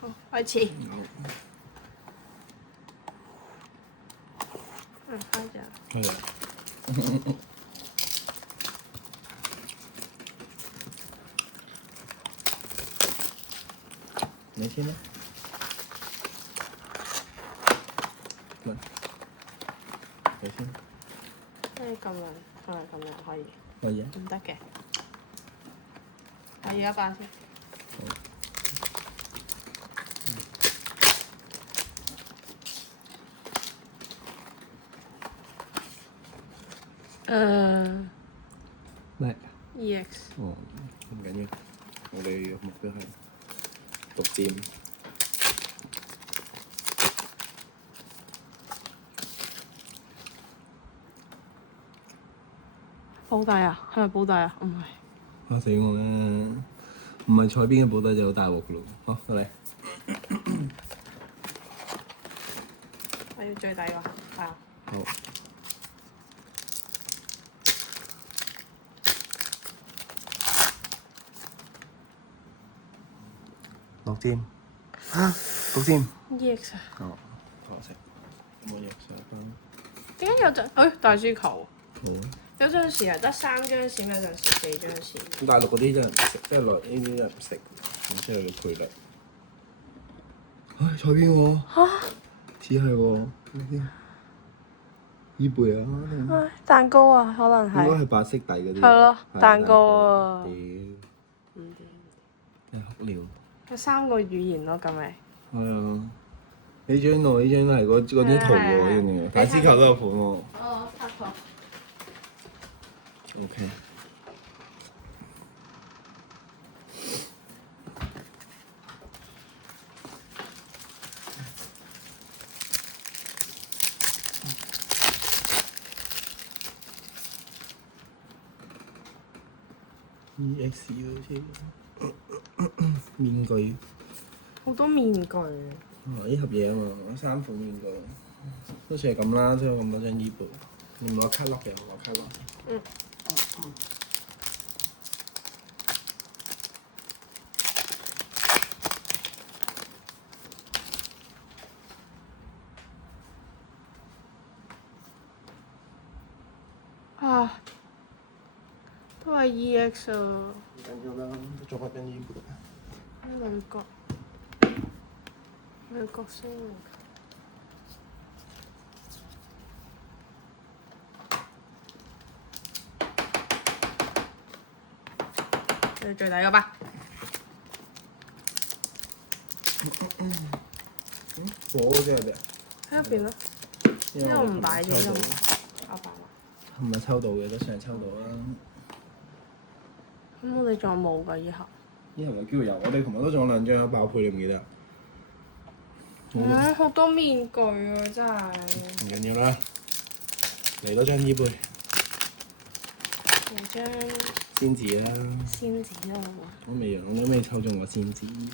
好，開始。開咗。係啊。你先啦。嚟，你先。即係咁樣，可以。可以啊。唔得嘅。我而家擺先。咩 ？EX。哦，唔緊要，我哋目標係獨佔。保底啊？係咪保底啊？唔係。嚇死我啦！唔係菜邊嘅保底就好大鑊噶咯。好，過嚟。我要最底個。係啊。好。獨佔。嚇！獨佔。EX 啊？哦，可惜。咁我入晒翻。點解有陣？大豬球。好啊。有陣時係得3張閃，有陣時4張閃。大陸嗰啲真係唔食，即係內呢啲真係唔食，咁即係佢賠率。唉，菜邊喎？嚇！似係喎，睇先。依貝啊？蛋糕啊，可能係。應該係白色底嗰啲。係咯，蛋糕啊。屌！唔掂。真係哭了。有3個語言咯，咁咪。係啊，呢張都係嗰啲圖喎，知唔知？大支球都有款喎。哦，拍圖。OK。EX 好似面具。好多面具。呢盒嘢啊嘛，3款面具，都算係咁啦，都有咁多張衣背。你唔攞卡落嘅，我攞卡落。嗯。啊！都係 EX 啊！唔緊要啦，都做翻張衣背。女角星。最底嗰把。火嗰隻係咩？喺入邊咯。因為我唔擺咗啫嘛。我擺啦。唔係抽到嘅，都算係抽到啦。咁我哋仲有冇㗎以後？呢盒有機會有，我哋琴日都仲有2張爆配，你唔記得？好多面具啊！真係。唔緊要啦，嚟多張衣背。嚟張仙子啦。仙子咯。我都未抽中過仙子衣背。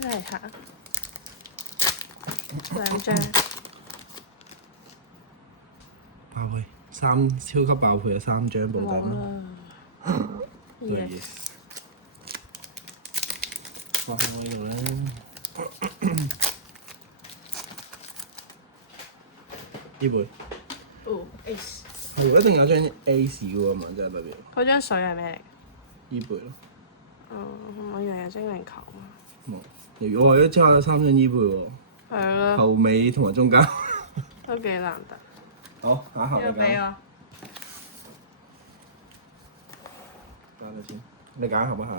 嚟下2張。爆配超級爆配嘅3張保底啦。Yes。放喺我呢度啦。衣背。哦，Ace。係一定有張 Ace 嘅喎嘛，即係代表。嗰張水係咩嚟？衣背咯。我以為有精靈球啊。冇。如果我一揸咗3張衣背喎。係咯。後尾同埋中間。都幾難得。好，下一盒你揀。俾我。揀你先，你揀一盒啊下。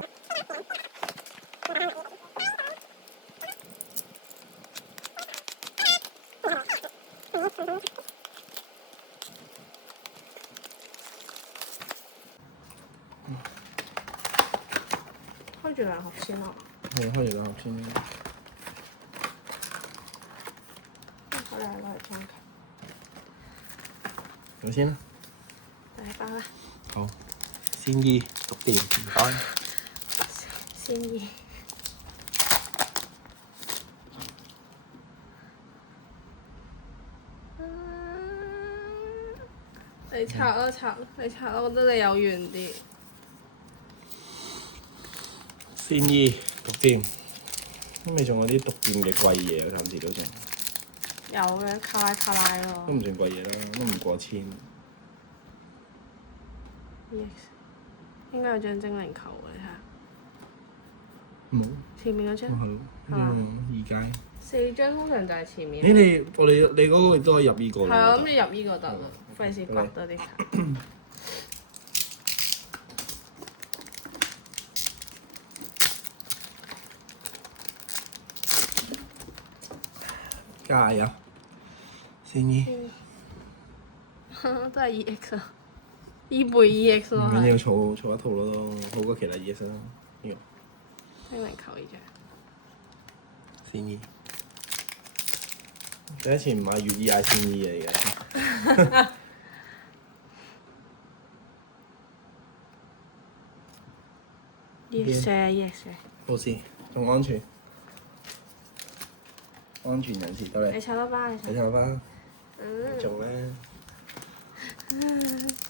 開住2盒先咯。係，開住2盒先啦。攞嚟裝球。你先啦。第一包啦。好。仙衣獨佔，唔該。仙衣。你拆啦拆，你拆啦，我覺得你有緣啲。仙衣毒店，咁你仲有啲毒店嘅貴嘢啊？暫時都仲。有嘅，卡拉卡拉咯。都唔算貴嘢啦，都唔過千。EX 應該有張精靈球喎，你睇下。冇。前面嗰張。係咯。係嘛？二階。4張通常就係前面。你嗰個都可以入呢個。係啊，諗住入呢個得啦，費事刮多啲卡。加油！仙衣。都係 EX 啊，E 背 EX 咯。唔緊要，儲一套咯，好過其他 EX 啦。呢個。精靈球呢張。仙衣。第一次唔買粵 E 嗌仙衣啊！而家。EX。冇事，仲安全。安全人士到你。你拆多包，你睇翻。你做咧。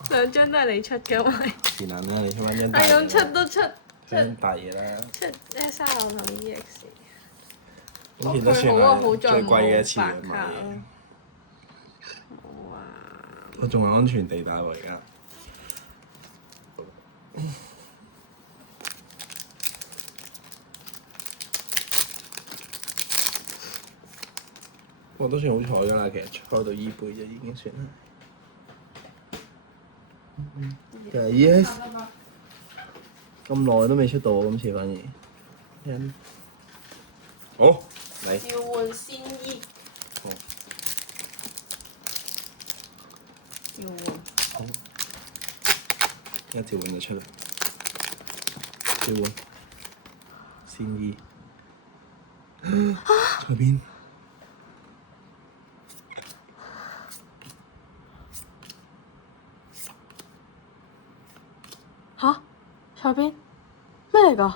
兩張都係你出嘅咪。是但啦，你出翻張大。係咁出都出。張大嘢啦。出 SR 同 EX。咁其實都算係最貴嘅一次買。冇啊！我仲係安全地帶喎而家。我都算好彩㗎啦，其實開到 E 杯就已經算係。其實 EX 咁耐都未出到，今次反而。好，嚟。召喚仙衣。好。召喚。好。一召喚就出嚟。召喚。仙衣。喺邊？嚇？上邊？咩嚟㗎？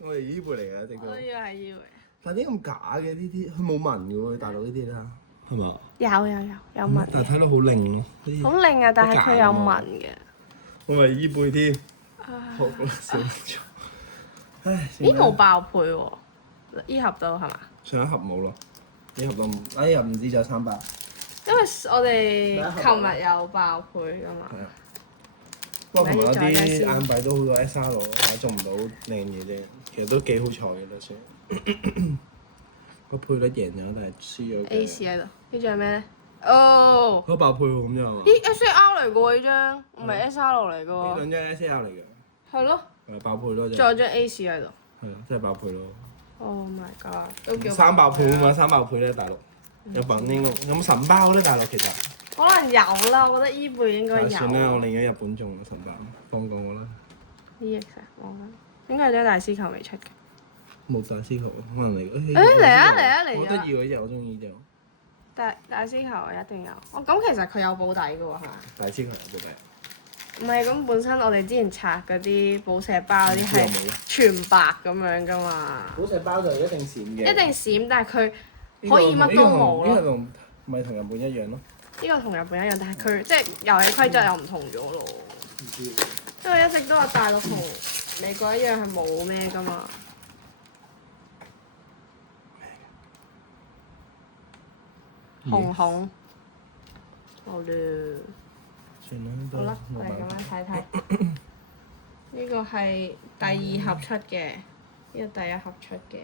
我哋依杯嚟㗎，正我以為係以為。但點解咁假嘅呢啲？佢冇紋嘅喎，大陸呢啲啦，係嘛？有紋。但係睇到好靚喎。好靚啊！但係佢有紋嘅。我以為依杯添。好少咗。唉。咦冇爆配喎？呢盒都係嘛？上一盒冇咯，呢盒都唔，呢盒唔知就300。因為我哋琴日有爆配㗎嘛。係啊。不過琴日有啲硬幣都好多 SR，但係中唔到靚嘢啫。其實都幾好彩嘅都算。個配率贏咗，但係輸咗。AC 喺度，呢張係咩咧？哦。嗰爆配喎，咁就。咦 SR 嚟嘅喎呢張，唔係 SR 嚟嘅呢喎。兩張 SR 嚟嘅。係咯。係爆配咯，仲有張 AC 喺度。係啊，真係爆配咯。Oh my god！都叫。三爆配啊嘛，三爆配咧大陸。有品應該有冇神包咧？大陸其實。可能有啦，我覺得依貝應該有。算啦，我寧願日本中神包，放過我啦。EX 啊，應該係張大師球未出嘅。冇大師球，可能嚟。嚟啊！好得意嗰隻，我中意呢隻。大師球一定有。哦，咁其實佢有保底嘅喎，係嘛？大師球有保底。唔係，咁本身我哋之前拆嗰啲寶石包嗰啲係全白咁樣噶嘛。寶石包就一定閃嘅。一定閃，但係佢可以乜都冇咯。呢個同咪同日本一樣咯。呢個同日本一樣，但係佢即係遊戲規則又唔同咗咯。唔知。因為一直都話大陸同美國一樣係冇咩噶嘛。紅。好啦。算啦，好啦，我哋咁樣睇睇。呢個係第二盒出嘅，呢個第一盒出嘅，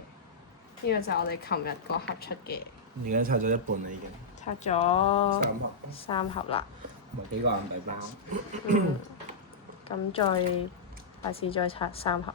呢個就係我哋琴日嗰盒出嘅。而家拆咗一半啦，已經。拆咗3盒。3盒啦。同埋幾個硬幣包。咁下次再拆3盒。